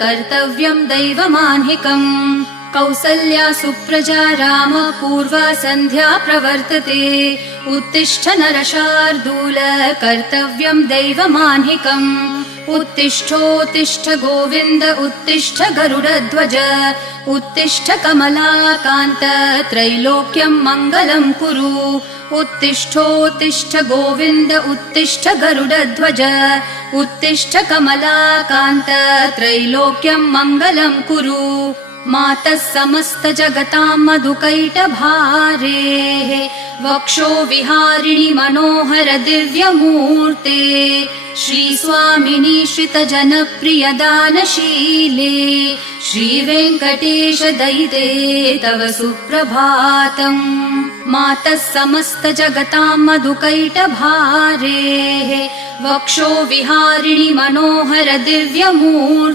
कर्तव्यं दैवमान्हिकम् कौसल्या सुप्रजा राम पूर्वा सन्ध्या प्रवर्तते उत्तिष्ठ नरशार्दूल कर्तव्यं दैवमान्हिकम् उत्तिष्ठोत्तिष्ठ गोविन्द उत्तिष्ठ गरुडध्वज उत्तिष्ठ कमलाकान्त त्रैलोक्यं मङ्गलं कुरु उत्तिष्ठोत्तिष्ठ गोविन्द उत्तिष्ठ गरुडध्वज उत्तिष्ठ कमलाकान्त त्रैलोक्यं मङ्गलं कुरु मातः समस्त जगतां मधुकैटभारेः वक्षो विहारिणि मनोहर दिव्यमूर्ते श्रीस्वामिनि श्रितजनप्रियदानशीले श्रीवेङ्कटेश दयिते तव सुप्रभातम् मातः समस्त जगतां मधुकैटभारेः वक्षो विहारिणि मनोहर दिव्यमूर्ते